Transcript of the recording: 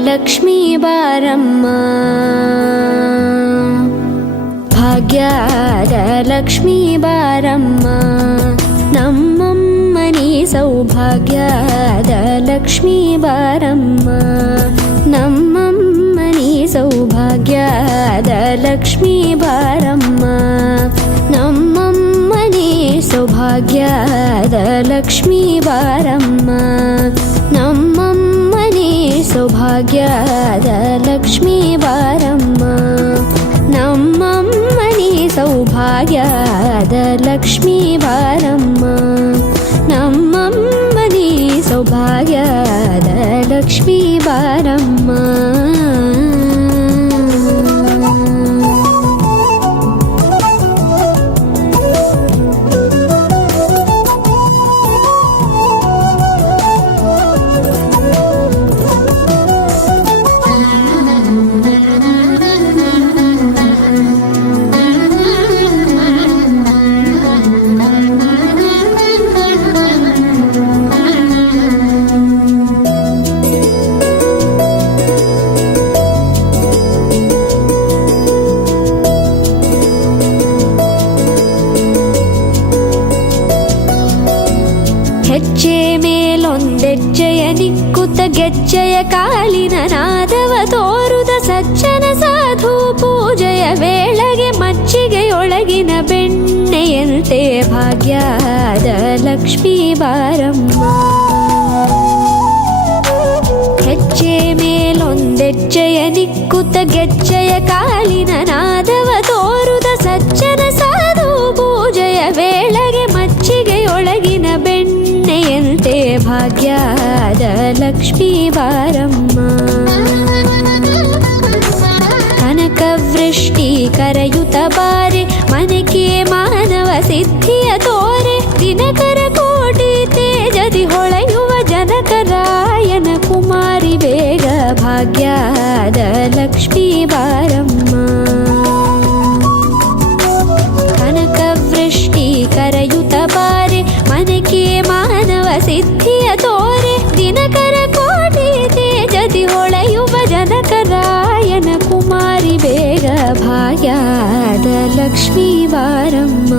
ಲಕ್ಷ್ಮೀ ಬಾರಮ್ಮ, ಭಾಗ್ಯದ ಲಕ್ಷ್ಮೀ ಬಾರಮ್ಮ, ನಮ್ಮಮ್ಮನಿ ಸೌಭಾಗ್ಯದ ಲಕ್ಷ್ಮೀ ಬಾರಮ್ಮ, ನಮ್ಮಮ್ಮನಿ ಸೌಭಾಗ್ಯದ ಲಕ್ಷ್ಮೀ ಬಾರಮ್ಮ, ನಮ್ಮಮ್ಮನಿ ಸೌಭಾಗ್ಯದ ಲಕ್ಷ್ಮೀ ಬಾರಮ್ಮ, ನಮ್ಮಮ್ಮನಿ ಸೌಭಾಗ್ಯದ ಲಕ್ಷ್ಮೀ ಬಾರಮ್ಮ, ನಮ್ಮಮ್ಮನಿ ಸೌಭಾಗ್ಯದ ಲಕ್ಷ್ಮೀ ಬಾರಮ್ಮ, ನಮ್ಮಮ್ಮನಿ ಸೌಭಾಗ್ಯದ ಲಕ್ಷ್ಮೀ ಬಾರಮ್ಮ. ಹೆಜ್ಜೆ ಮೇಲೊಂದೆಜ್ಜೆಯ ನಿಕ್ಕುತ್ತ ಗೆಜ್ಜೆಯ ಕಾಲಿನ ನಾದವ ತೋರುದ ಸಜ್ಜನ ಸಾಧು ಪೂಜೆಯ ವೇಳೆಗೆ ಮಜ್ಜಿಗೆಯೊಳಗಿನ ಬೆಣ್ಣೆಯಂತೆ ಭಾಗ್ಯದ ಲಕ್ಷ್ಮೀ ಬಾರಮ್ಮ, ಹೆಜ್ಜೆ ಮೇಲೊಂದೆಜ್ಜೆಯ ನಿಕ್ಕುತ್ತ ಗೆಜ್ಜೆಯ ಕಾಲಿನ ನಾದವ ತೋರುದ ಸಜ್ಜನ ಸಾಧು ಪೂಜೆಯ ವೇಳೆಗೆ ಮಜ್ಜಿಗೆಯೊಳಗಿನ ಬೆಣ್ಣೆಯಂತೆ ಭಾಗ್ಯದ ಲಕ್ಷ್ಮೀ ಬಾರಮ್ಮ, ಕನಕವೃಷ್ಟಿ ಕರೆಯುತ್ತ ಬಾರೆ ಮನಕೆ ಮಾನವ ಸಿದ್ಧಿಯ ತೋರೆ, ದಿನಕರ ಕೋಟಿ ತೇಜದಿ ಹೊಳೆಯುವ ಜನಕರಾಯನ ಕುಮಾರಿ ಬೇಗ ಭಾಗ್ಯದ ಲಕ್ಷ್ಮೀ ಬಾರಮ್ಮ, ಕನಕವೃಷ್ಟಿ ಕರೆಯುತ್ತ ಬಾರೆ ಮನಕೆ ಮಾನವ ಸಿದ್ಧಿಯ ತೋರೆ, ದಿನಕರ ಕೋಟಿ ತೇಜದಿ ಹೊಳೆಯುವ ಜನಕರಾಯನ ಕುಮಾರಿ ಬೇಗ ಭಾಗ್ಯದ ಲಕ್ಷ್ಮೀ ಬಾರಮ್ಮ.